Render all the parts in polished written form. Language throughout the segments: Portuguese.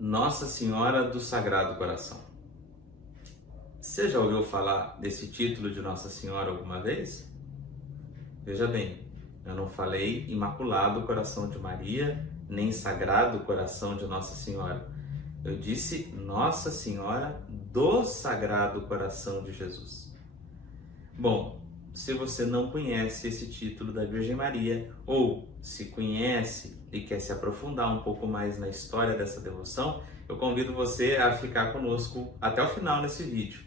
Nossa Senhora do Sagrado Coração. Você já ouviu falar desse título de Nossa Senhora alguma vez? Veja bem, eu não falei Imaculado Coração de Maria, nem Sagrado Coração de Nossa Senhora. Eu disse Nossa Senhora do Sagrado Coração de Jesus. Bom, se você não conhece esse título da Virgem Maria, ou se conhece e quer se aprofundar um pouco mais na história dessa devoção, eu convido você a ficar conosco até o final nesse vídeo.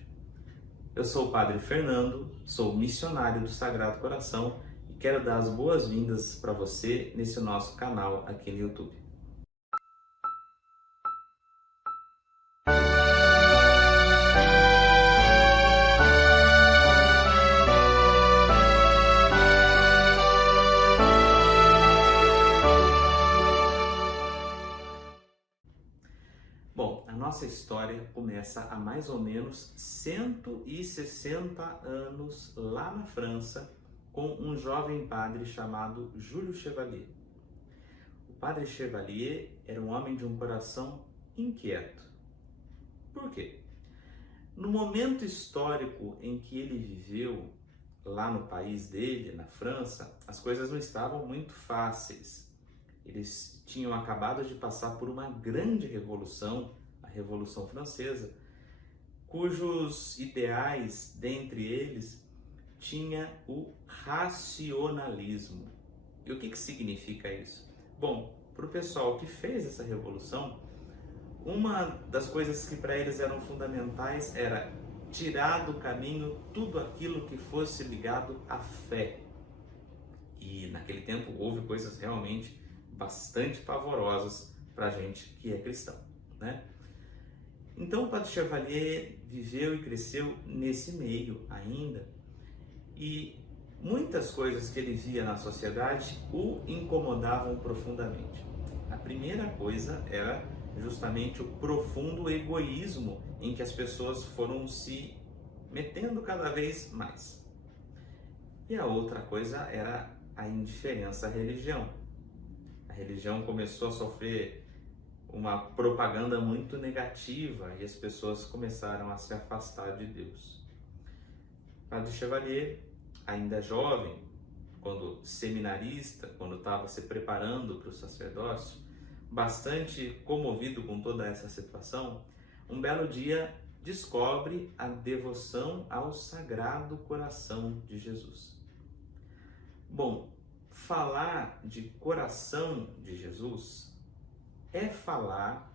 Eu sou o Padre Fernando, sou missionário do Sagrado Coração e quero dar as boas-vindas para você nesse nosso canal aqui no YouTube. Bom, a nossa história começa há mais ou menos 160 anos lá na França, com um jovem padre chamado Júlio Chevalier. O padre Chevalier era um homem de um coração inquieto. Por quê? No momento histórico em que ele viveu, lá no país dele, na França, as coisas não estavam muito fáceis. Eles tinham acabado de passar por uma grande revolução, a Revolução Francesa, cujos ideais, dentre eles, tinha o racionalismo. E o que significa isso? Bom, para o pessoal que fez essa revolução, uma das coisas que para eles eram fundamentais era tirar do caminho tudo aquilo que fosse ligado à fé. E naquele tempo houve coisas realmente bastante pavorosas para a gente que é cristão, né? Então o Padre Chevalier viveu e cresceu nesse meio ainda, e muitas coisas que ele via na sociedade o incomodavam profundamente. A primeira coisa era justamente o profundo egoísmo em que as pessoas foram se metendo cada vez mais. E a outra coisa era a indiferença à religião. A religião começou a sofrer uma propaganda muito negativa e as pessoas começaram a se afastar de Deus. Padre Chevalier, ainda jovem, quando seminarista, quando estava se preparando para o sacerdócio, bastante comovido com toda essa situação, um belo dia descobre a devoção ao Sagrado Coração de Jesus. Bom, falar de coração de Jesus é falar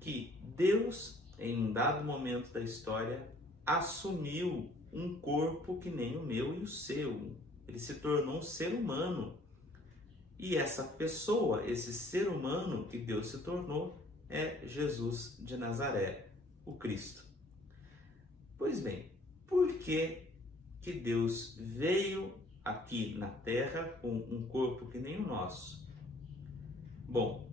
que Deus, em um dado momento da história, assumiu um corpo que nem o meu e o seu. Ele se tornou um ser humano. E essa pessoa, esse ser humano que Deus se tornou, é Jesus de Nazaré, o Cristo. Pois bem, por que que Deus veio aqui na Terra com um corpo que nem o nosso? Bom,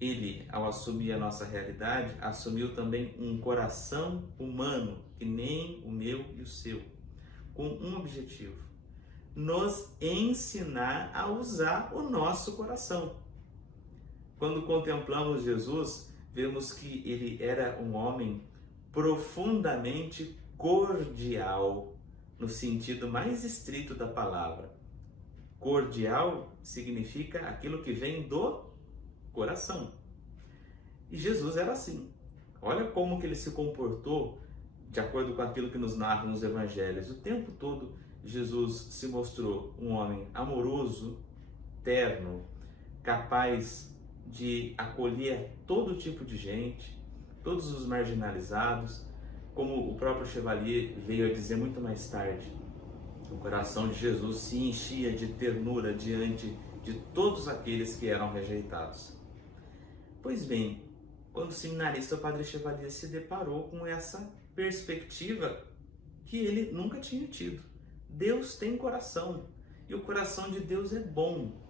ele, ao assumir a nossa realidade, assumiu também um coração humano, que nem o meu e o seu, com um objetivo: nos ensinar a usar o nosso coração. Quando contemplamos Jesus, vemos que ele era um homem profundamente cordial, no sentido mais estrito da palavra. Cordial significa aquilo que vem do coração. E Jesus era assim. Olha como que ele se comportou de acordo com aquilo que nos narram os evangelhos. O tempo todo Jesus se mostrou um homem amoroso, terno, capaz de acolher todo tipo de gente, todos os marginalizados, como o próprio Chevalier veio a dizer muito mais tarde. O coração de Jesus se enchia de ternura diante de todos aqueles que eram rejeitados. Pois bem, quando seminarista, o Padre Chevalier se deparou com essa perspectiva que ele nunca tinha tido. Deus tem coração, e o coração de Deus é bom.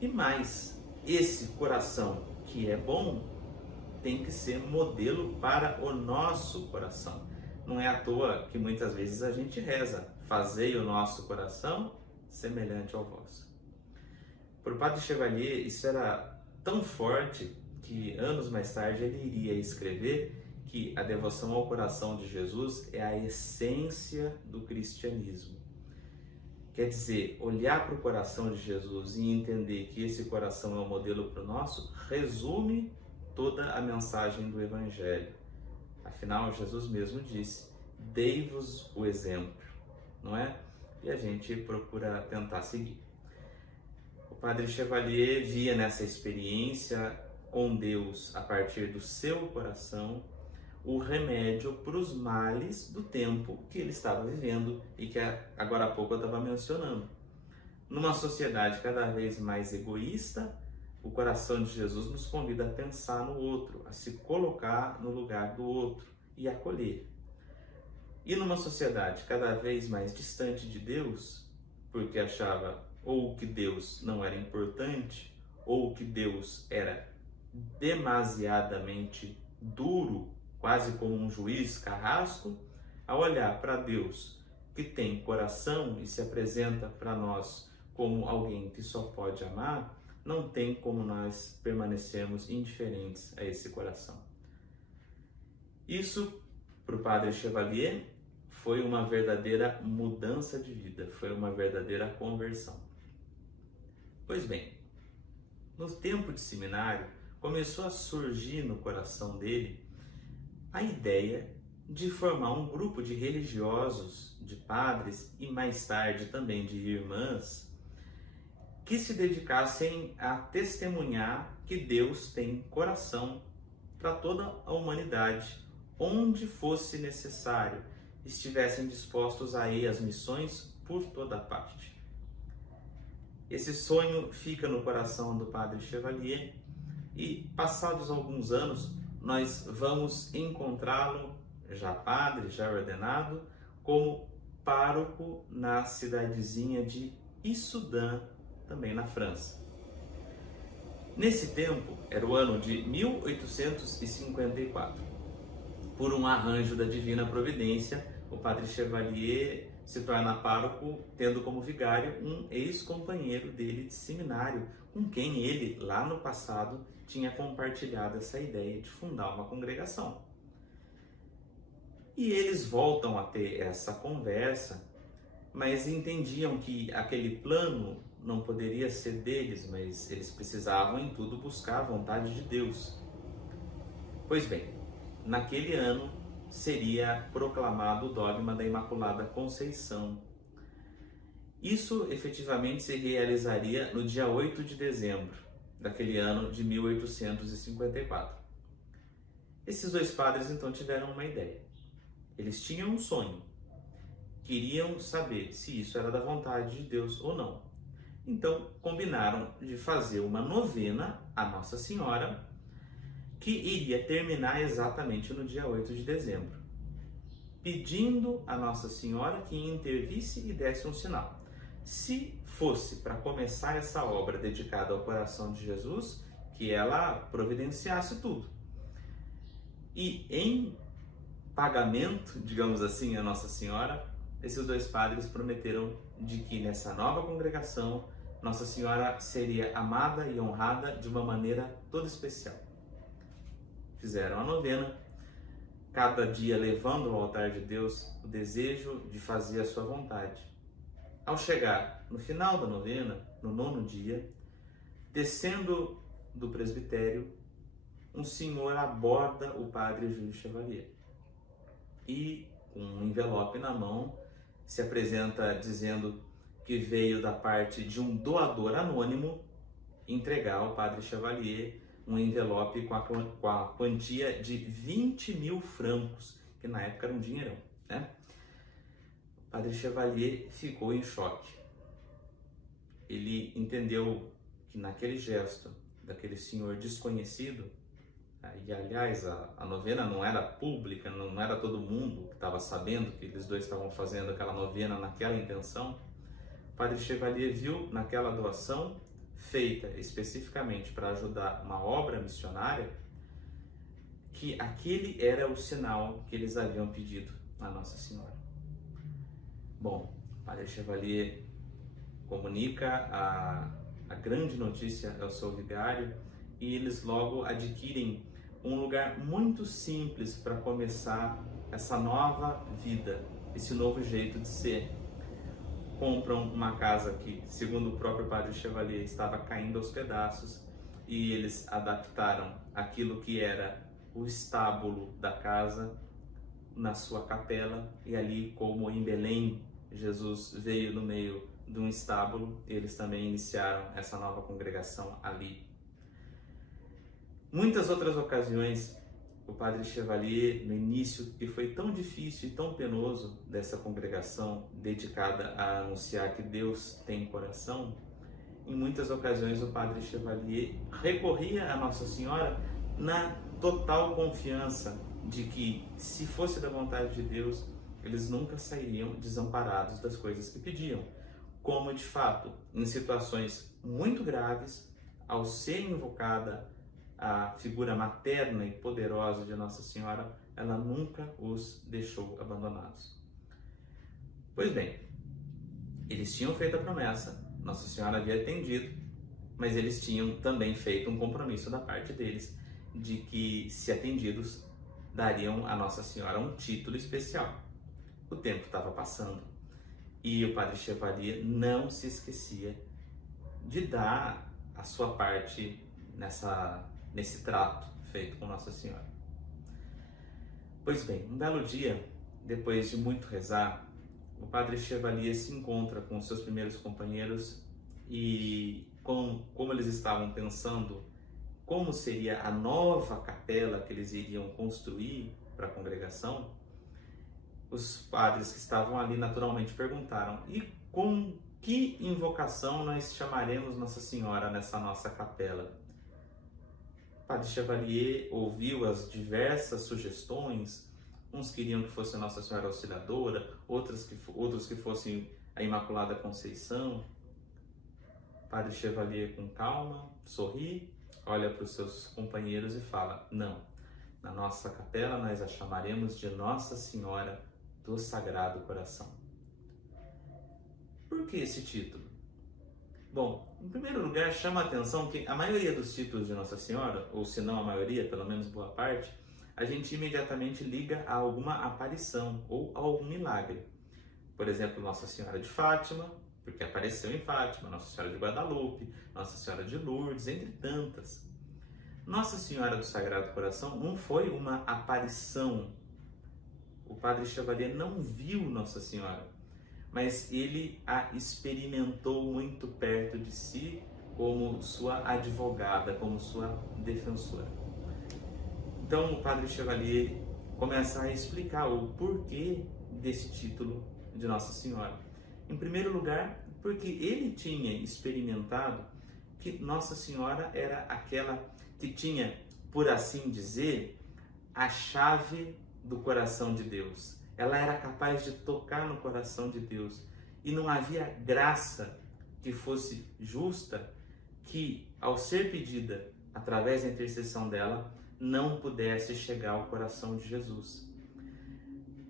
E mais, esse coração que é bom tem que ser modelo para o nosso coração. Não é à toa que muitas vezes a gente reza: fazei o nosso coração semelhante ao vosso. Para o Padre Chevalier, isso era tão forte que anos mais tarde ele iria escrever que a devoção ao coração de Jesus é a essência do cristianismo. Quer dizer, olhar para o coração de Jesus e entender que esse coração é um modelo para o nosso, resume toda a mensagem do Evangelho. Afinal, Jesus mesmo disse, dei-vos o exemplo, não é? E a gente procura tentar seguir. O Padre Chevalier via nessa experiência com Deus a partir do seu coração o remédio para os males do tempo que ele estava vivendo e que agora há pouco eu estava mencionando. Numa sociedade cada vez mais egoísta, o coração de Jesus nos convida a pensar no outro, a se colocar no lugar do outro e acolher. E numa sociedade cada vez mais distante de Deus, porque achava ou que Deus não era importante, ou que Deus era demasiadamente duro, quase como um juiz carrasco, a olhar para Deus que tem coração e se apresenta para nós como alguém que só pode amar, não tem como nós permanecermos indiferentes a esse coração. Isso, para o Padre Chevalier, foi uma verdadeira mudança de vida, foi uma verdadeira conversão. Pois bem, no tempo de seminário, começou a surgir no coração dele a ideia de formar um grupo de religiosos, de padres e mais tarde também de irmãs, que se dedicassem a testemunhar que Deus tem coração para toda a humanidade, onde fosse necessário, estivessem dispostos a ir às missões por toda parte. Esse sonho fica no coração do Padre Chevalier e, passados alguns anos, nós vamos encontrá-lo, já padre, já ordenado, como pároco na cidadezinha de Issoudun, também na França. Nesse tempo, era o ano de 1854. Por um arranjo da Divina Providência, o Padre Chevalier se torna pároco, tendo como vigário um ex-companheiro dele de seminário, com quem ele, lá no passado, tinha compartilhado essa ideia de fundar uma congregação. E eles voltam a ter essa conversa, mas entendiam que aquele plano não poderia ser deles, mas eles precisavam em tudo buscar a vontade de Deus. Pois bem, naquele ano seria proclamado o dogma da Imaculada Conceição. Isso efetivamente se realizaria no dia 8 de dezembro daquele ano de 1854. Esses dois padres então tiveram uma ideia. Eles tinham um sonho, queriam saber se isso era da vontade de Deus ou não. Então combinaram de fazer uma novena à Nossa Senhora, que iria terminar exatamente no dia 8 de dezembro, pedindo a Nossa Senhora que intervisse e desse um sinal. Se fosse para começar essa obra dedicada ao coração de Jesus, que ela providenciasse tudo. E em pagamento, digamos assim, a Nossa Senhora, esses dois padres prometeram de que nessa nova congregação, Nossa Senhora seria amada e honrada de uma maneira toda especial. Fizeram a novena, cada dia levando ao altar de Deus o desejo de fazer a sua vontade. Ao chegar no final da novena, no 9º dia, descendo do presbitério, um senhor aborda o Padre Júlio Chevalier e, com um envelope na mão, se apresenta dizendo que veio da parte de um doador anônimo entregar ao Padre Chevalier um envelope com a quantia de 20.000 francos, que na época era um dinheirão, né? O Padre Chevalier ficou em choque. Ele entendeu que naquele gesto daquele senhor desconhecido, e aliás a novena não era pública, não era todo mundo que estava sabendo que eles dois estavam fazendo aquela novena naquela intenção, o Padre Chevalier viu naquela doação, feita especificamente para ajudar uma obra missionária, que aquele era o sinal que eles haviam pedido à Nossa Senhora. Bom, o Padre Chevalier comunica a grande notícia ao seu vigário e eles logo adquirem um lugar muito simples para começar essa nova vida, esse novo jeito de ser. Compram uma casa que, segundo o próprio padre Chevalier, estava caindo aos pedaços, e eles adaptaram aquilo que era o estábulo da casa na sua capela, e ali, como em Belém, Jesus veio no meio de um estábulo, eles também iniciaram essa nova congregação ali. Muitas outras ocasiões, o padre Chevalier, no início, que foi tão difícil e tão penoso dessa congregação dedicada a anunciar que Deus tem coração, em muitas ocasiões o padre Chevalier recorria a Nossa Senhora na total confiança de que, se fosse da vontade de Deus, eles nunca sairiam desamparados das coisas que pediam. Como, de fato, em situações muito graves, ao ser invocada a figura materna e poderosa de Nossa Senhora, ela nunca os deixou abandonados. Pois bem, eles tinham feito a promessa, Nossa Senhora havia atendido, mas eles tinham também feito um compromisso da parte deles de que, se atendidos, dariam a Nossa Senhora um título especial. O tempo estava passando e o padre Chevalier não se esquecia de dar a sua parte nesse trato feito com Nossa Senhora. Pois bem, um belo dia, depois de muito rezar, o padre Chevalier se encontra com seus primeiros companheiros e, como eles estavam pensando como seria a nova capela que eles iriam construir para a congregação, os padres que estavam ali naturalmente perguntaram: e com que invocação nós chamaremos Nossa Senhora nessa nossa capela? O padre Chevalier ouviu as diversas sugestões. Uns queriam que fosse a Nossa Senhora Auxiliadora, outros que fossem a Imaculada Conceição. O padre Chevalier, com calma, sorri, olha para os seus companheiros e fala: não, na nossa capela nós a chamaremos de Nossa Senhora do Sagrado Coração. Por que esse título? Bom, em primeiro lugar, chama a atenção que a maioria dos títulos de Nossa Senhora, ou se não a maioria, pelo menos boa parte, a gente imediatamente liga a alguma aparição ou a algum milagre. Por exemplo, Nossa Senhora de Fátima, porque apareceu em Fátima, Nossa Senhora de Guadalupe, Nossa Senhora de Lourdes, entre tantas. Nossa Senhora do Sagrado Coração não foi uma aparição. O padre Chevalier não viu Nossa Senhora, mas ele a experimentou muito perto de si como sua advogada, como sua defensora. Então o padre Chevalier começa a explicar o porquê desse título de Nossa Senhora. Em primeiro lugar, porque ele tinha experimentado que Nossa Senhora era aquela que tinha, por assim dizer, a chave do coração de Deus. Ela era capaz de tocar no coração de Deus. E não havia graça que fosse justa que, ao ser pedida através da intercessão dela, não pudesse chegar ao coração de Jesus.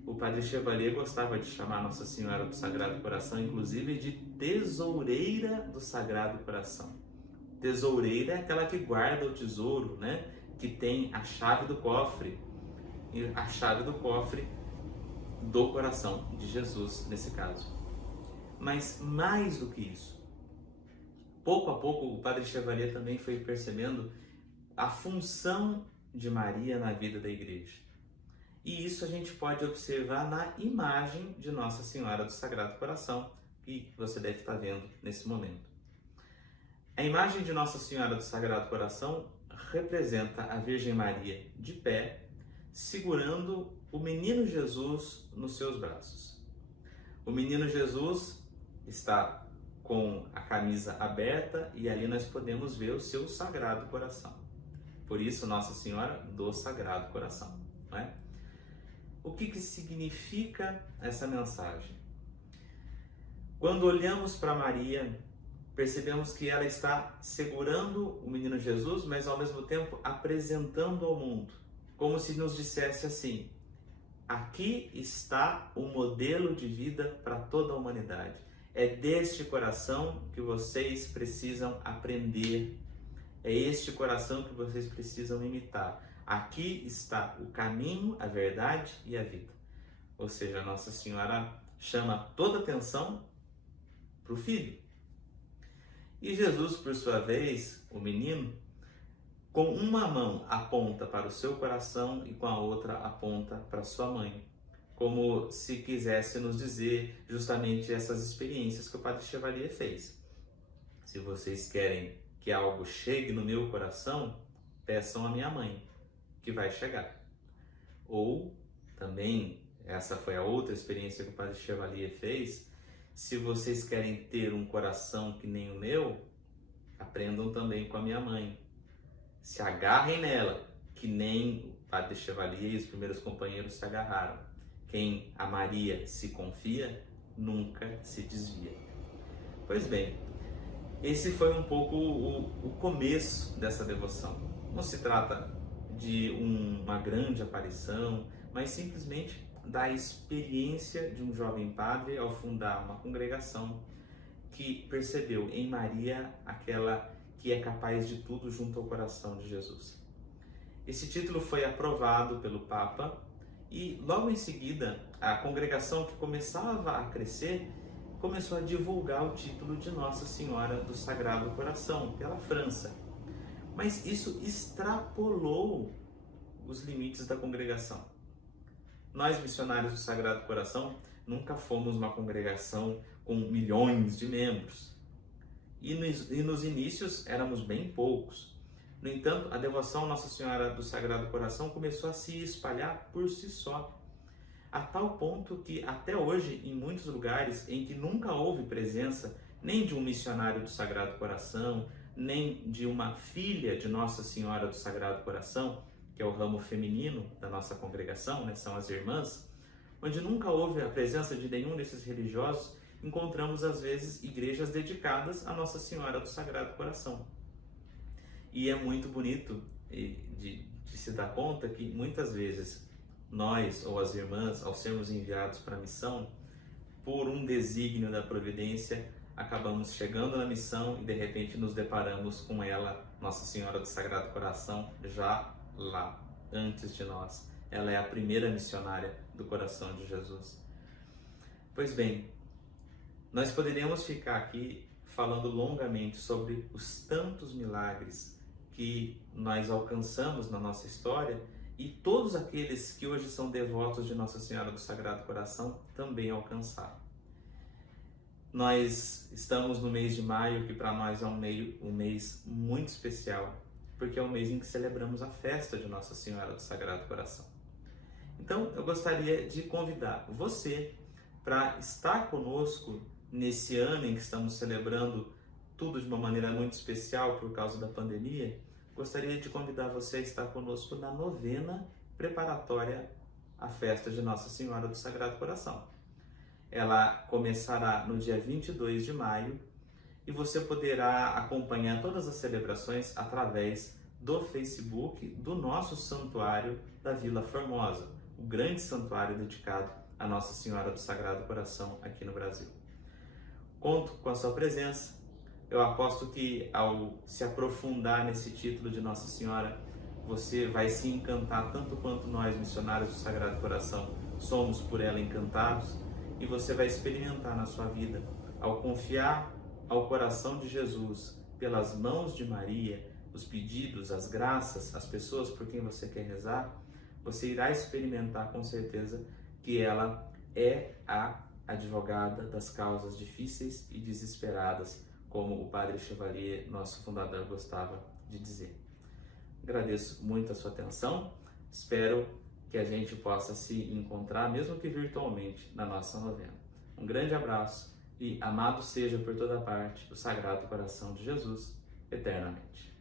O padre Chevalier gostava de chamar Nossa Senhora do Sagrado Coração, inclusive, de tesoureira do Sagrado Coração. Tesoureira é aquela que guarda o tesouro, né? Que tem a chave do cofre. E a chave do cofre do coração de Jesus, nesse caso. Mas mais do que isso, pouco a pouco o padre Chevalier também foi percebendo a função de Maria na vida da igreja. E isso a gente pode observar na imagem de Nossa Senhora do Sagrado Coração, que você deve estar vendo nesse momento. A imagem de Nossa Senhora do Sagrado Coração representa a Virgem Maria de pé, segurando o menino Jesus nos seus braços. O menino Jesus está com a camisa aberta e ali nós podemos ver o seu Sagrado Coração. Por isso, Nossa Senhora do Sagrado Coração, não é? O que significa essa mensagem? Quando olhamos para Maria, percebemos que ela está segurando o menino Jesus, mas ao mesmo tempo apresentando ao mundo, como se nos dissesse assim: aqui está o modelo de vida para toda a humanidade. É deste coração que vocês precisam aprender. É este coração que vocês precisam imitar. Aqui está o caminho, a verdade e a vida. Ou seja, Nossa Senhora chama toda a atenção para o filho. E Jesus, por sua vez, o menino, com uma mão aponta para o seu coração e com a outra aponta para sua mãe, como se quisesse nos dizer justamente essas experiências que o Padre Chevalier fez. Se vocês querem que algo chegue no meu coração, peçam à minha mãe, que vai chegar. Ou, também, essa foi a outra experiência que o Padre Chevalier fez, se vocês querem ter um coração que nem o meu, aprendam também com a minha mãe. Se agarrem nela, que nem o Padre Chevalier e os primeiros companheiros se agarraram. Quem a Maria se confia, nunca se desvia. Pois bem, esse foi um pouco o começo dessa devoção. Não se trata de uma grande aparição, mas simplesmente da experiência de um jovem padre ao fundar uma congregação que percebeu em Maria aquela que é capaz de tudo junto ao coração de Jesus. Esse título foi aprovado pelo Papa e logo em seguida a congregação, que começava a crescer, começou a divulgar o título de Nossa Senhora do Sagrado Coração pela França. Mas isso extrapolou os limites da congregação. Nós, missionários do Sagrado Coração, nunca fomos uma congregação com milhões de membros. E nos inícios éramos bem poucos. No entanto, a devoção à Nossa Senhora do Sagrado Coração começou a se espalhar por si só, a tal ponto que até hoje, em muitos lugares em que nunca houve presença nem de um missionário do Sagrado Coração, nem de uma filha de Nossa Senhora do Sagrado Coração, que é o ramo feminino da nossa congregação, né, são as irmãs, onde nunca houve a presença de nenhum desses religiosos, encontramos às vezes igrejas dedicadas a Nossa Senhora do Sagrado Coração. E é muito bonito de se dar conta que muitas vezes nós ou as irmãs, ao sermos enviados para a missão, por um desígnio da providência, acabamos chegando na missão e de repente nos deparamos com ela, Nossa Senhora do Sagrado Coração, já lá, antes de nós. Ela é a primeira missionária do coração de Jesus. Pois bem, nós poderíamos ficar aqui falando longamente sobre os tantos milagres que nós alcançamos na nossa história e todos aqueles que hoje são devotos de Nossa Senhora do Sagrado Coração também alcançaram. Nós estamos no mês de maio, que para nós é um mês muito especial, porque é o mês em que celebramos a festa de Nossa Senhora do Sagrado Coração. Então, eu gostaria de convidar você para estar conosco nesse ano em que estamos celebrando tudo de uma maneira muito especial por causa da pandemia. Gostaria de convidar você a estar conosco na novena preparatória à festa de Nossa Senhora do Sagrado Coração. Ela começará no dia 22 de maio e você poderá acompanhar todas as celebrações através do Facebook do nosso santuário da Vila Formosa, o grande santuário dedicado a Nossa Senhora do Sagrado Coração aqui no Brasil. Conto com a sua presença. Eu aposto que ao se aprofundar nesse título de Nossa Senhora, você vai se encantar tanto quanto nós, missionários do Sagrado Coração, somos por ela encantados, e você vai experimentar na sua vida, ao confiar ao coração de Jesus, pelas mãos de Maria, os pedidos, as graças, as pessoas por quem você quer rezar, você irá experimentar com certeza que ela é a advogada das causas difíceis e desesperadas, como o Padre Chevalier, nosso fundador, gostava de dizer. Agradeço muito a sua atenção, espero que a gente possa se encontrar, mesmo que virtualmente, na nossa novena. Um grande abraço e amado seja por toda parte o Sagrado Coração de Jesus, eternamente.